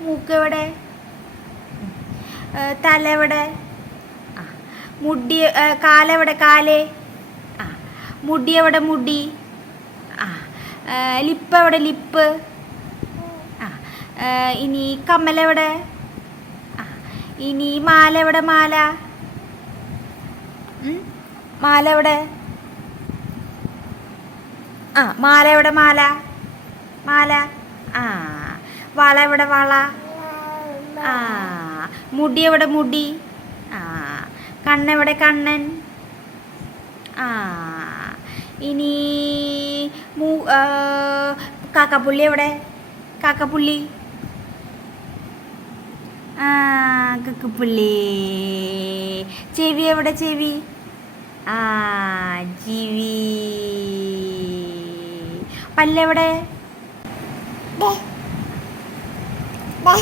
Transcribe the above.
മൂക്ക് എവിടെ ഏ, തല എവിടെ മുടി കാലെവിടെ? കാൽ? ആ മുടി എവിടെ മുടി? ആ ലിപ്പ് എവിടെ ലിപ്പ്? ആ ഇനി കമ്മലെവിടെ? ആ ഇനി മാല എവിടെ മാല? മാല എവിടെ ആ മാല എവിടെ മാല? മാല? ആ വള എവിടെ വള? ആ മുടി എവിടെ മുടി? ആ കണ്ണെവിടെ കണ്ണൻ? ആ ഇനി കാക്കപ്പുള്ളി എവിടെ? കാക്കപ്പുള്ളി. ആ കക്കപ്പുള്ളി. ചെവി എവിടെ ചെവി? ആ ജീവി പല്ലെവിടെ? バイ。